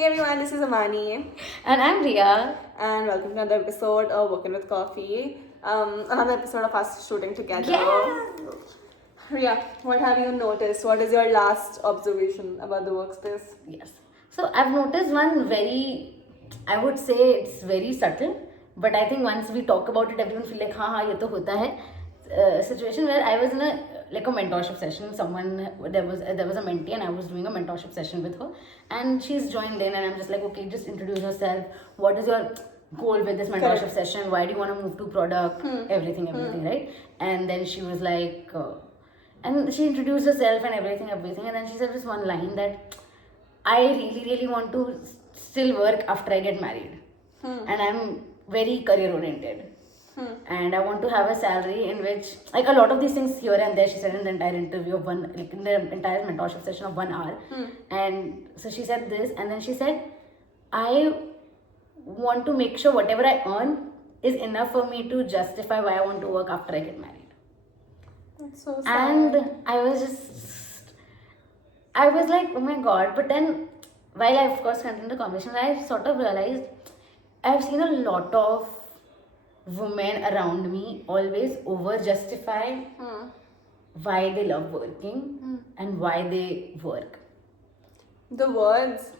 Hey everyone, this is Amani, And I'm Ria. and welcome to another episode of Working with Coffee. Another episode of us shooting together. Yeah. Ria, what have you noticed? What is your last observation about the workspace? Yes. So I've noticed one I would say it's very subtle, but I think once we talk about it, everyone feel like, हाँ ये तो होता है. Situation where I was in a mentorship session. There was a mentee and I was doing a mentorship session with her, and she's joined in, and I'm just like, okay, just introduce yourself. What is your goal with this mentorship Correct. session? Why do you want to move to product? Everything, right? And then she was like. And she introduced herself and everything, and then she said this one line that I really, really want to still work after I get married, and I'm very career oriented, and I want to have a salary in which, like, a lot of these things here and there, she said in the entire interview of one, like in the entire mentorship session of 1 hour, and so she said this, and then she said, I want to make sure whatever I earn is enough for me to justify why I want to work after I get married. That's so sad. And I was like, oh my god. But then, while I of course continued the conversation, I sort of realized I've seen a lot of women around me always over justify why they love working and why they work. The words,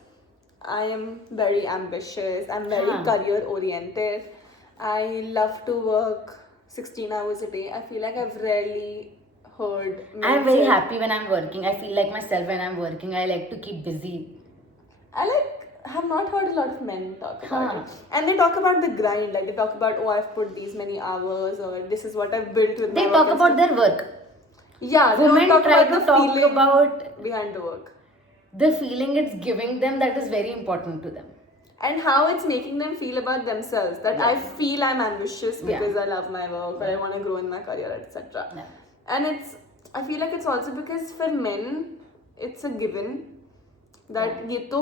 I am very ambitious, I'm very career oriented, I love to work 16 hours a day. I feel like I've rarely heard men I'm very say- happy when I'm working. I feel like myself when I'm working. I like to keep busy. I have not heard a lot of men talk about it. And they talk about the grind, like they talk about, oh, I've put these many hours, or this is what I've built with They my talk work about and their work. stuff. Yeah, they Women don't talk try about to the talk feeling about behind the work. the feeling it's giving them that is very important to them. And how it's making them feel about themselves. That I feel I'm ambitious because I love my work, or I want to grow in my career, etc. Yeah. And I feel like it's also because for men, it's a given that ये तो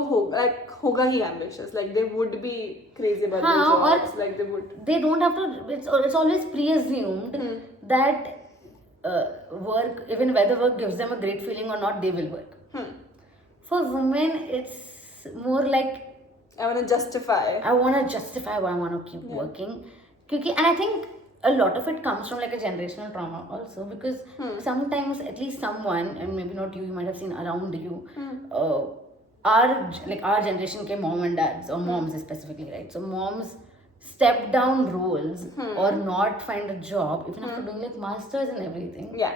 होगा ही ambitious. Like they would be crazy about their jobs. Like they would. They don't have to. It's always pre-assumed that work, even whether work gives them a great feeling or not, they will work. For women, it's more like I want to justify. I want to justify why I want to keep working. And I think a lot of it comes from like a generational trauma also, because sometimes at least someone, and maybe not you might have seen around you, our generation ke mom and dads, or moms specifically, right? So moms step down roles or not find a job even after doing like masters and everything. Yeah.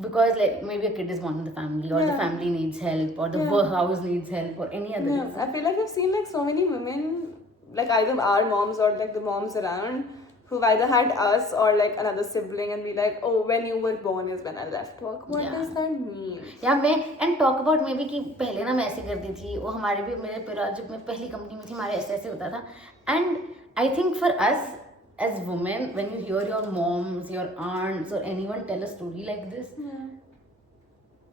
Because like maybe a kid is born in the family, or the family needs help, or the house needs help, or any other reason. I feel like I've seen like so many women, like either our moms or like the moms around, who've either had us or like another sibling and be like, oh, when you were born is when I left work. What does that mean? Yeah, and talk about maybe कि पहले ना मैं ऐसे करती थी, वो हमारे भी मेरे परिवार जब मैं पहली कंपनी में थी हमारे ऐसे होता था. And I think for us as women, when you hear your moms, your aunts, or anyone tell a story like this,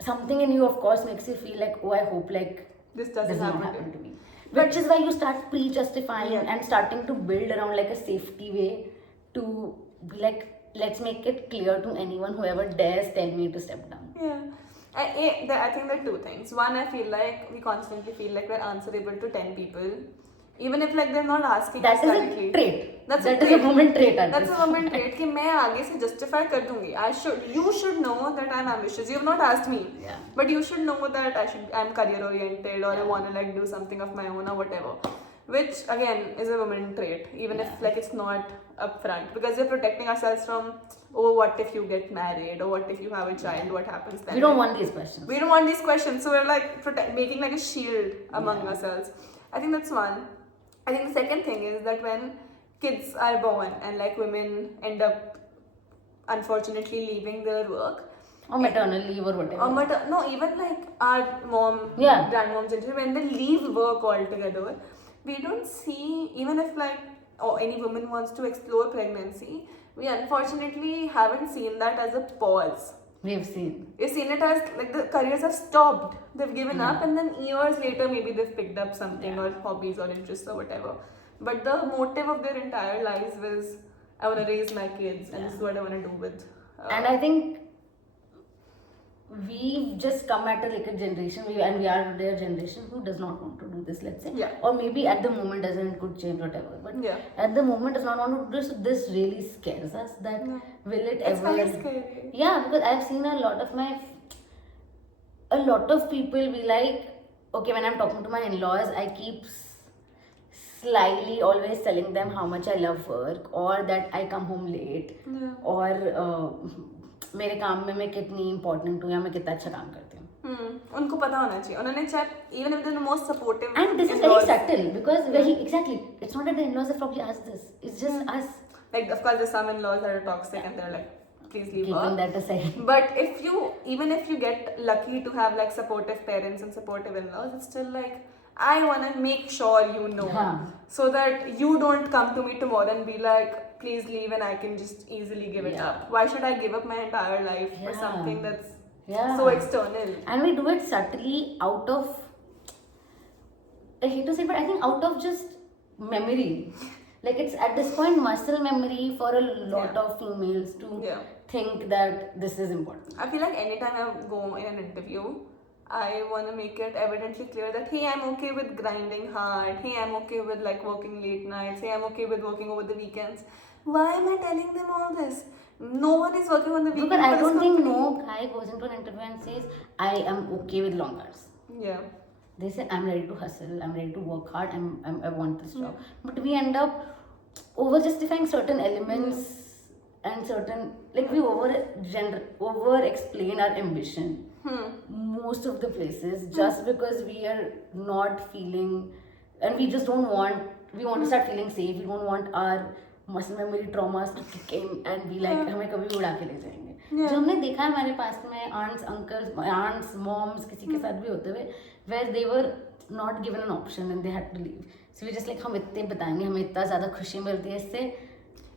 something in you of course makes you feel like, oh, I hope like This doesn't not happen to me. Which is why you start pre-justifying and starting to build around like a safety way to be like, let's make it clear to anyone whoever dares tell me to step down. Yeah. I think there are two things. One, I feel like we constantly feel like we're answerable to 10 people. Even if like they're not asking That us is directly. a trait. That is a woman trait. That's a woman trait कि मैं आगे से justify कर दूँगी. You should know that I'm ambitious. You have not asked me. Yeah. But you should know that I'm career oriented, or I want to like do something of my own or whatever. Which again is a woman trait, even if like it's not upfront, because we're protecting ourselves from, oh, what if you get married, or what if you have a child, what happens then? We don't want these questions. We don't want these questions, so we're like making like a shield among ourselves. I think that's one. I think the second thing is that when kids are born and like women end up unfortunately leaving their work, or maternal leave or whatever. No, even like our mom, grandmoms, when they leave work altogether, we don't see, even if like any woman wants to explore pregnancy, we unfortunately haven't seen that as a pause. We've seen it as like the careers have stopped. They've given up, and then years later maybe they've picked up something or hobbies or interests or whatever. But the motive of their entire lives was, I want to raise my kids, and this is what I want to do with. And I think we've just come at a generation, and we are their generation who does not want to do this, let's say. Yeah. Or maybe at the moment doesn't could change whatever. But Yeah. at the moment does not want to do this. This really scares us. That Yeah. will it It's ever? very scary. Yeah, because I've seen a lot of people be like, okay, when I'm talking to my in-laws, I keep slyly always telling them how much I love work, or that I come home late, Yeah. और मेरे काम में मैं कितनी important हूँ या मैं कितना अच्छा काम करती हूँ. उनको पता होना चाहिए. उन्होंने चाहे even if they're the most supportive. And this is very subtle because exactly, it's not that the in-laws have probably asked this. It's just us Like, of course, there's some in-laws that are toxic and they're like, please leave her. keeping that aside. But even if you get lucky to have like supportive parents and supportive in-laws, it's still like, I want to make sure you know, so that you don't come to me tomorrow and be like, please leave, and I can just easily give it up. Why should I give up my entire life for something that's so external? And we do it subtly out of, I hate to say, but I think out of just memory. Like, it's at this point muscle memory for a lot of females to think that this is important. I feel like anytime I go in an interview, I want to make it evidently clear that, hey, I'm okay with grinding hard. Hey, I'm okay with like working late nights. Hey, I'm okay with working over the weekends. Why am I telling them all this? No one is working on the weekends. Because I don't think no guy goes into an interview and says, I am okay with long hours. Yeah. They say, I'm ready to hustle, I'm ready to work hard, I want this job. But we end up over justifying certain elements and certain, like we over explain our ambition most of the places just because we are not feeling, and we just don't want, we want to start feeling safe. We don't want our muscle memory traumas to kick in and be like, हमें कभी उड़ा के ले जाएंगे. जो हमने देखा है हमारे पास में aunts, uncles, aunts, moms किसी के साथ भी होते हुए, where they were not given an option and they had to leave. So we just like, हम इतने बताएंगे, हमें इतना ज़्यादा खुशी मिलती है इससे.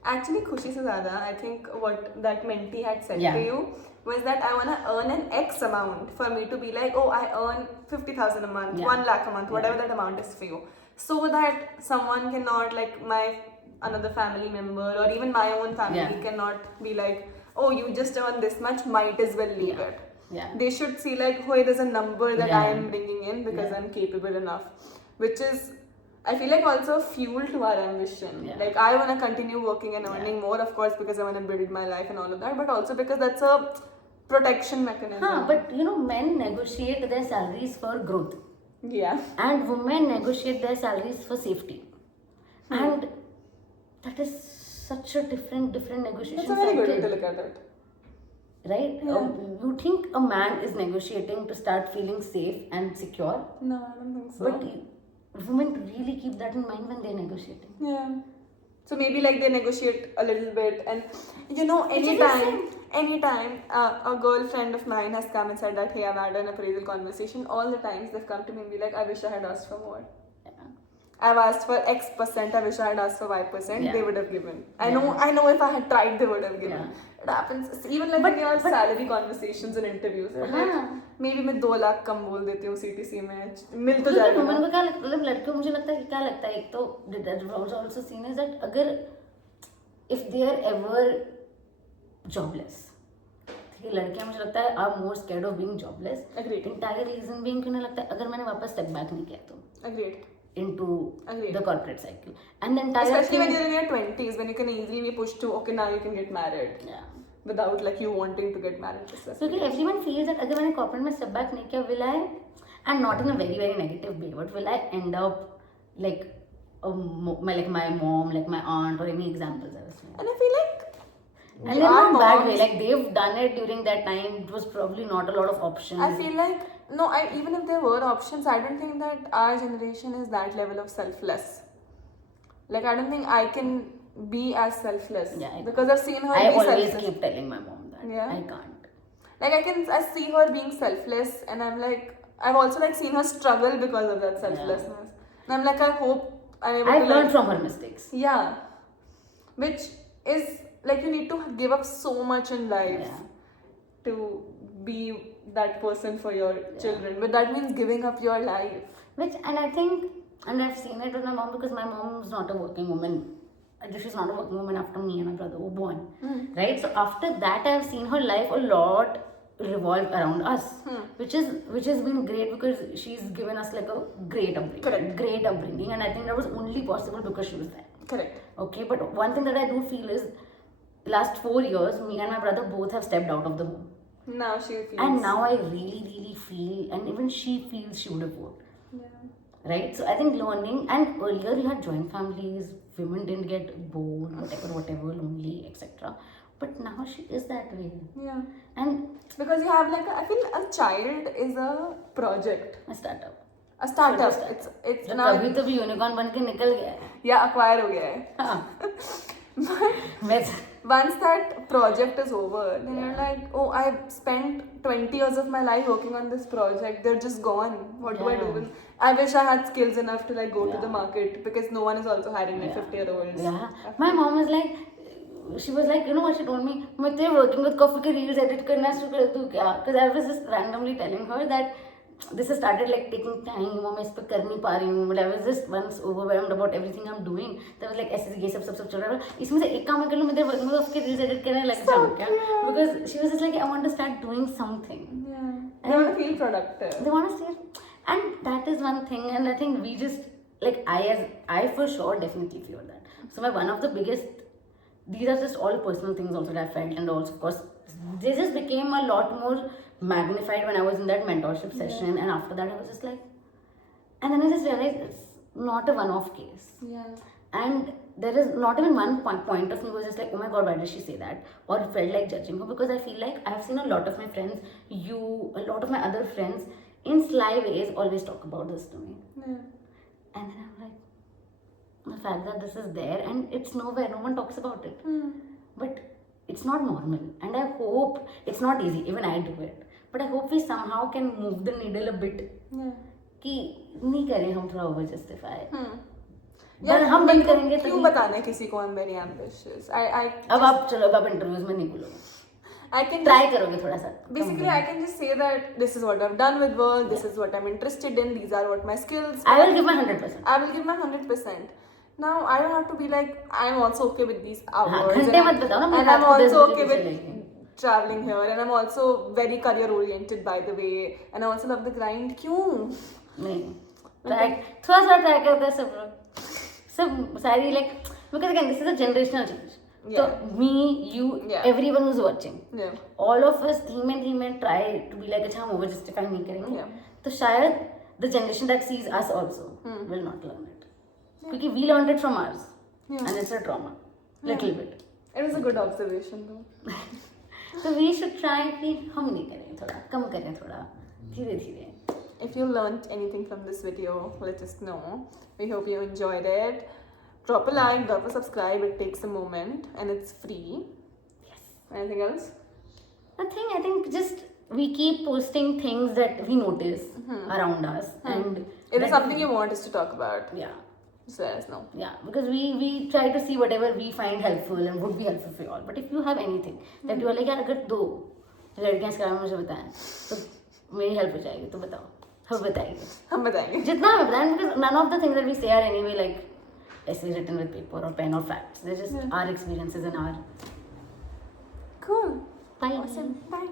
Actually, खुशी से ज़्यादा, I think what that mentee had said to you was that I want to earn an X amount for me to be like, oh, I earn 50,000 a month, 1 lakh a month, whatever that amount is for you. So that someone cannot, like another family member or even my own family cannot be like, oh, you just earn this much, might as well leave it. Yeah. They should see like, oh, there's a number that I am bringing in because I'm capable enough, which is, I feel like also fuel to our ambition. Yeah. Like, I want to continue working and earning more, of course, because I want to build my life and all of that, but also because that's a protection mechanism. But you know, men negotiate their salaries for growth. Yeah. And women negotiate their salaries for safety. And that is such a different negotiation That's a very good way cycle. to look at it. Right? You think a man is negotiating to start feeling safe and secure, No, I don't think so. but women really keep that in mind when they're negotiating. Yeah. So maybe like they negotiate a little bit, and you know, anytime a girlfriend of mine has come and said that, hey, I've had an appraisal conversation, all the times they've come to me and be like, I wish I had asked for more. I've asked for X%, I wish I had asked for Y%, they would have given. I know if I had tried, they would have given. It happens, even like in your salary conversations and interviews. Like, maybe मैं 2 लाख कम बोल देती हूँ CTC में, मिल तो जाएगा. Women को क्या लगता है, लड़के मुझे लगता है क्या लगता है, एक तो that was also seen as that अगर if they are ever jobless, ठीक है, लड़कियां मुझे लगता है are more scared of being jobless. Agreed. Entire reason being कि उन्हें लगता है अगर मैंने वापस step back नहीं किया तो. Agreed. Into the corporate cycle, and the entire especially thing, when you're in your 20s, when you can easily be pushed to, okay, now you can get married. Yeah. Without like you wanting to get married. So everyone feels that अगर मैंने corporate में step back नहीं किया, will I, and not in a very negative way, but will I end up like like my mom, like my aunt, or any examples I was saying. And I feel like, and they're not bad way, like they've done it during that time. It was probably not a lot of options. I feel like, no, even if there were options, I don't think that our generation is that level of selfless. Like, I don't think I can be as selfless. Because I've seen her be selfless. I always keep telling my mom that. I can't. Like, I see her being selfless, and I'm like, I've also like seen her struggle because of that selflessness. And I'm like, I hope I'm able to I've learned from her mistakes. Yeah. Which is, like, you need to give up so much in life to be that person for your children, but that means giving up your life. And I think, and I've seen it with my mom, because my mom is not a working woman. She's not a working woman after me and my brother were born, right? So after that, I've seen her life a lot revolve around us, which has been great because she's given us like a great upbringing. Correct. Great upbringing, and I think that was only possible because she was there. Correct. Okay, but one thing that I do feel is last 4 years, me and my brother both have stepped out of the home. Now she feels. And now I really, really feel, and even she feels she would have worked. Yeah. Right? So I think learning, and earlier we had joint families, women didn't get bored, whatever, lonely, etc. But now she is that way. Yeah. And Because you have like I feel a child is a project, a startup. a startup. Startup. It's जब now कभी तो भी unicorn बन के निकल गया है. yeah acquire हो गया है. हाँ. But With once that project is over, then you're like, oh, I spent 20 years of my life working on this project. They're just gone. What do I do Yeah. with? I wish I had skills enough to like go to Yeah. the market because no one is also hiring like 50-year-olds. Yeah. My mom was like, she was like, you know what she told me? मैं तेरे working with coffee के reels edit करना शुरू कर दूँ क्या? Because I was just randomly telling her that this has started like taking time. मैं इस पे कर नहीं पा रही हूँ. But I was just once overwhelmed about everything I'm doing. That was like ऐसे ये सब चल रहा है. इसमें से एक काम मैं कर लूँ, मैं तेरे working with coffee के reels edit करने लग जाऊँ क्या? Because she was just like, I want to start doing something. Yeah. They want to feel productive. They want to see, and that is one thing, and I think we just like I for sure definitely feel that. So my one of the biggest, these are just all personal things also that I felt, and also of course they just became a lot more magnified when I was in that mentorship session, and after that I was just like, and then I just realized it's not a one-off case. Yeah. And there is not even one point of me was just like, oh my god, why did she say that? Or felt like judging her, because I feel like I've seen a lot of my friends, a lot of my other friends, in sly ways always talk about this to me. Yeah. And then I'm like, the fact that this is there and it's nowhere, no one talks about it. But it's not normal. And I hope, it's not easy, even I do it. But I hope we somehow can move the needle a bit. Yeah. कि नहीं करें हम थोड़ा over justify. यार हम नहीं करेंगे तो क्यों बताना है किसी को I'm very ambitious. I अब आप चलो अब आप इंटरव्यूज में नहीं बोलोगे, I can ट्राई करोगे थोड़ा सा. basically I can just say that this is what I've done with work, this is what I'm interested in, these are what my skills. I will give my 100%. I will give my 100%. Now I don't have to be like I'm also okay with these hours. हाँ, घंटे मत बताओ ना, मैं and I'm रात को 10 also बजे okay भी with चलेंगे. traveling here, and I'm also very career oriented by the way, and I also love the grind. क्यों? नहीं ट्राई, थोड़ा ट्राई करते हैं सब लोग, सब सारी like, because again this is a generational change. So me, you, everyone who's watching, all of us धीमे try to be like अच्छा हम over justify नहीं करेंगे. तो शायद the generation that sees us also will not learn it. क्योंकि we learned it from ours, and it's a trauma, little bit. It was a good observation though. So we should try कि हम नहीं करें, थोड़ा कम करें, थोड़ा धीरे. If you learned anything from this video, let us know. We hope you enjoyed it. Drop a like, drop a subscribe. It takes a moment and it's free. Yes. Anything else? Nothing. I think just we keep posting things that we notice around us, and If there's that- something you want us to talk about, Yeah. just let us know. Yeah, because we try to see whatever we find helpful and would be helpful for you all. But if you have anything that you are like, यार अगर 2 लड़कियां इसके बारे में मुझे बताएं तो मेरी हेल्प हो जाएगी, तो बताओ, हम बताएंगे. हम बताएंगे. जितना हमें बताएं, because none of the things that we say are anyway like essays written with paper or pen or facts. They're just our experiences and our. Cool. Bye. Awesome. Bye.